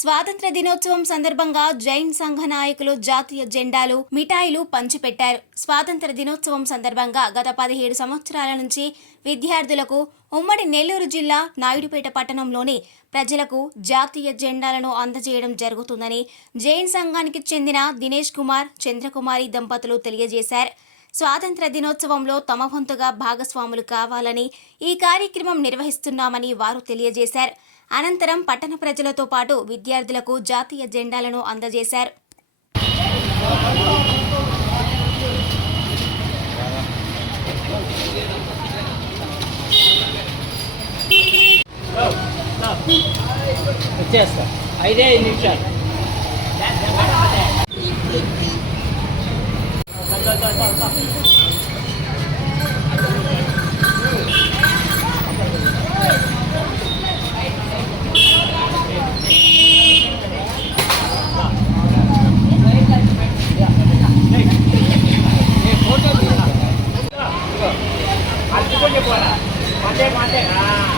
స్వాతంత్ర దినోత్సవం సందర్భంగా జైన్ సంఘ నాయకులు జాతీయ జెండాలు మిఠాయిలు పంచిపెట్టారు. స్వాతంత్ర దినోత్సవం సందర్భంగా గత పదిహేడు సంవత్సరాల నుంచి విద్యార్థులకు ఉమ్మడి నెల్లూరు జిల్లా నాయుడుపేట పట్టణంలోని ప్రజలకు జాతీయ జెండాలను అందజేయడం జరుగుతుందని జైన్ సంఘానికి చెందిన దినేష్ కుమార్ చంద్రకుమారి దంపతులు తెలియజేశారు. స్వాతంత్ర దినోత్సవంలో తమ వంతుగా భాగస్వాములు కావాలని ఈ కార్యక్రమం నిర్వహిస్తున్నామని వారు తెలియజేశారు. అనంతరం పట్టణ ప్రజలతో పాటు విద్యార్థులకు జాతీయ జెండాలను అందజేశారు. వచ్చేస్తా. ఐదే నిమిషాలు. Mantep, mantep. Ah.